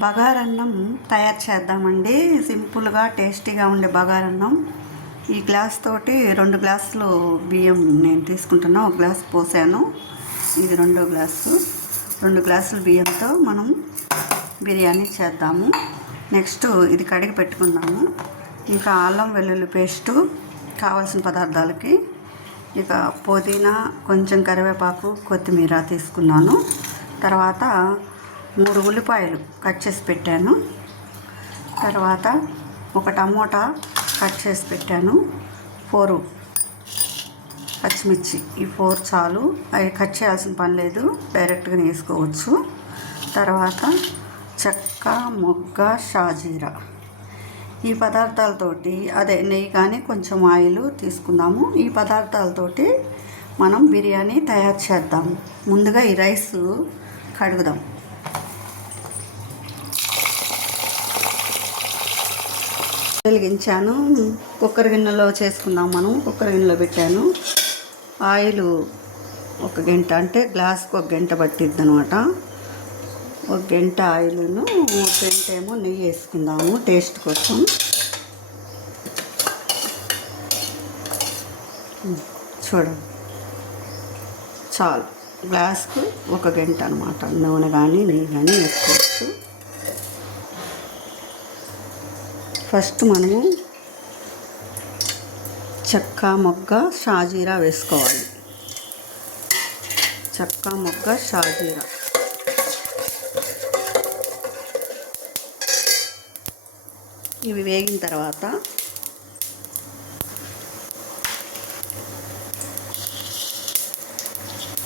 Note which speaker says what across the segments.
Speaker 1: బగారన్నం తయారు చేద్దామండి. సింపుల్గా టేస్టీగా ఉండే బగారన్నం. ఈ గ్లాస్ తోటి రెండు గ్లాసులు బియ్యం నేను తీసుకుంటున్నా. ఒక గ్లాస్ పోసాను. ఇది రెండో గ్లాసు. రెండు గ్లాసులు బియ్యంతో మనం బిర్యానీ చేద్దాము. నెక్స్ట్ ఇది కడిగి పెట్టుకుందాము. ఇంకా అల్లం వెల్లుల్లి పేస్టు కావాల్సిన పదార్థాలకి. ఇక పుదీనా కొంచెం కరివేపాకు కొత్తిమీర తీసుకున్నాను. తర్వాత మూడు ఉల్లిపాయలు కట్ చేసి పెట్టాను. తర్వాత ఒక టమోటా కట్ చేసి పెట్టాను. ఫోరు పచ్చిమిర్చి. ఈ ఫోర్ చాలు. అవి కట్ చేయాల్సిన పని లేదు. డైరెక్ట్గా వేసుకోవచ్చు తర్వాత చెక్క మొగ్గ షాజీరా. ఈ పదార్థాలతోటి అదే నెయ్యి కానీ కొంచెం ఆయిల్ తీసుకుందాము. ఈ పదార్థాలతోటి మనం బిర్యానీ తయారు చేద్దాము. ముందుగా ఈ రైస్ కడుగుదాం. వెలిగించాను. కుక్కర్ గిన్నెలో చేసుకుందాం మనం. కుక్కర్ గిన్నెలో పెట్టాను. ఆయిల్ ఒక గంట అంటే గ్లాస్కి ఒక గంట పట్టిద్ది అనమాట ఒక గంట ఆయిల్ను గంట ఏమో నెయ్యి వేసుకుందాము టేస్ట్ కోసం. చూడండి చాలు. గ్లాస్కు ఒక గంట అనమాట నూనె కానీ నెయ్యి కానీ వేసుకోవచ్చు. ఫస్ట్ మనము చెక్క మొగ్గ షాజీరా వేసుకోవాలి. చెక్క మొగ్గ షాజీరా. ఇవి వేగిన తర్వాత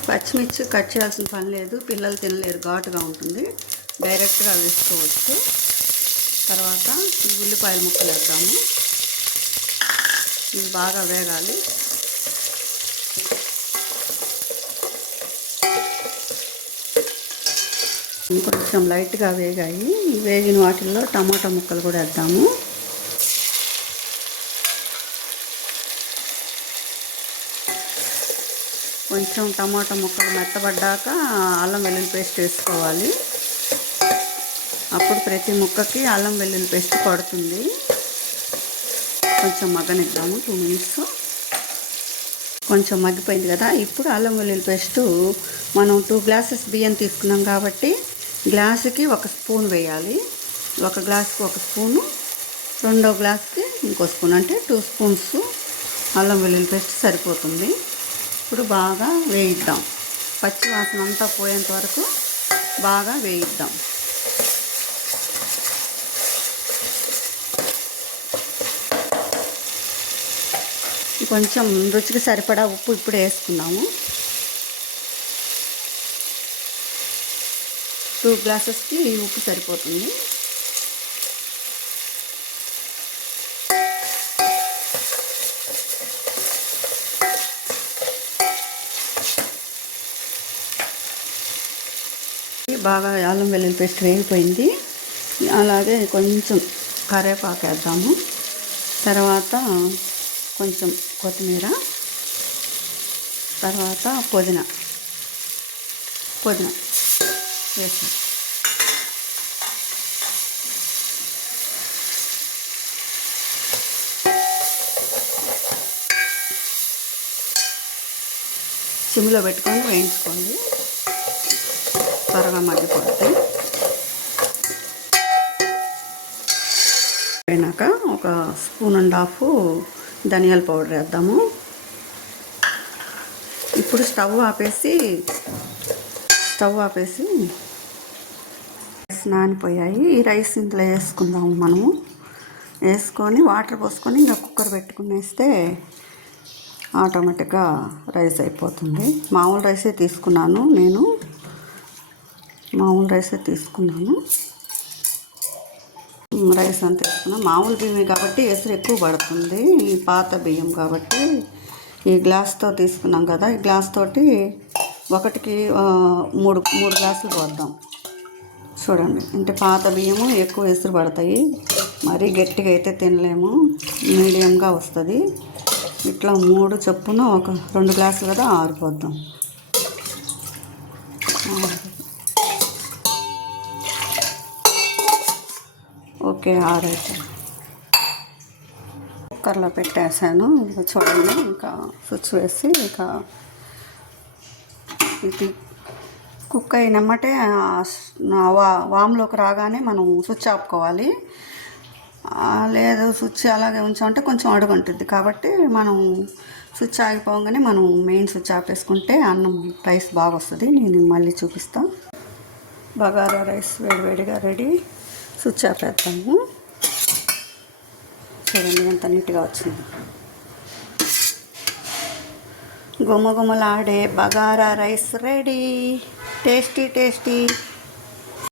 Speaker 1: పచ్చిమిర్చి కట్ చేయాల్సిన పని లేదు పిల్లలు తినలేరు ఘాటుగా ఉంటుంది. డైరెక్ట్గా వేసుకోవచ్చు. తర్వాత ఉల్లిపాయల ముక్కలు వేద్దాము. ఇవి బాగా వేగాలి. ఇంకొంచెం లైట్గా వేగాయి. వేగిన వాటిల్లో టమాటా ముక్కలు కూడా వేద్దాము. కొంచెం టమాటా ముక్కలు మెత్తబడ్డాక అల్లం వెల్లుల్లి పేస్ట్ వేసుకోవాలి. అప్పుడు ప్రతి ముక్కకి అల్లం వెల్లుల్లి పేస్ట్ పడుతుంది. కొంచెం మగ్గనిద్దాము టూ మినిట్స్ కొంచెం మగ్గిపోయింది కదా ఇప్పుడు అల్లం వెల్లుల్లి పేస్ట్ మనం టూ గ్లాసెస్ బియ్యం తీసుకున్నాం కాబట్టి గ్లాసుకి ఒక స్పూన్ వేయాలి. ఒక గ్లాస్కి ఒక స్పూను రెండో గ్లాస్కి ఇంకో స్పూన్ అంటే టూ స్పూన్స్ అల్లం వెల్లుల్లి పేస్ట్ సరిపోతుంది. ఇప్పుడు బాగా వేయిద్దాం. పచ్చి వాసన అంతా పోయేంత వరకు బాగా వేయిద్దాం. కొంచెం రుచికి సరిపడా ఉప్పు ఇప్పుడు వేసుకున్నాము. టూ గ్లాసెస్కి ఉప్పు సరిపోతుంది. బాగా అల్లం వెల్లుల్లి పేస్ట్ వేగిపోయింది. అలాగే కొంచెం కరేపాకు వేద్దాము. తర్వాత కొంచెం కొత్తిమీర తర్వాత పుదీనా. పుదీనా వేసాం సిమ్లో పెట్టుకొని వేయించుకోండి. త్వరగా మగ్గిపోతే. అయినాక ఒక స్పూన్ అండ్ హాఫ్ ధనియాల పౌడర్ వేద్దాము. ఇప్పుడు స్టవ్ ఆపేసి స్టవ్ ఆపేసి నానిపోయాయి. ఈ రైస్ ఇంట్లో వేసుకుందాము మనము. వేసుకొని వాటర్ పోసుకొని ఇంకా కుక్కర్ పెట్టుకునేస్తే ఆటోమేటిక్గా రైస్ అయిపోతుంది. మామూలు రైసే తీసుకున్నాను నేను. మామూలు రైసే తీసుకున్నాను. రైస్ అంత తీసుకున్నాం మామూలు బియ్యమే కాబట్టి ఎసురు ఎక్కువ పడుతుంది. ఈ పాత బియ్యం కాబట్టి ఈ గ్లాస్తో తీసుకున్నాం కదా ఈ గ్లాస్ తోటి ఒకటికి మూడు మూడు గ్లాసులు పోద్దాం. చూడండి అంటే పాత బియ్యము ఎక్కువ ఎసురు పడతాయి. మరీ గట్టిగా అయితే తినలేము. మీడియంగా వస్తుంది. ఇట్లా మూడు చొప్పున ఒక రెండు గ్లాసులు కదా ఆరు ఓకే ఆరైతే కుక్కర్లో పెట్టేసాను ఇంకా చూడండి ఇంకా స్విచ్ వేసి ఇంకా ఇది కుక్ అయినమ్మటే వా వామ్లోకి రాగానే మనం స్విచ్ ఆపుకోవాలి. లేదు స్విచ్ అలాగే ఉంచామంటే కొంచెం అడుగుంటుంది కాబట్టి మనం స్విచ్ ఆగిపోగానే మనం మెయిన్ స్విచ్ ఆపేసుకుంటే అన్నం రైస్ బాగా వస్తుంది నేను మళ్ళీ చూపిస్తాను బగారా రైస్ వేడివేడిగా రెడీ. స్విచ్ ఆపేద్దాము చూడండి ఎంత నీట్గా వచ్చింది. గుమగుమలాడే bagara rice ready. Tasty tasty.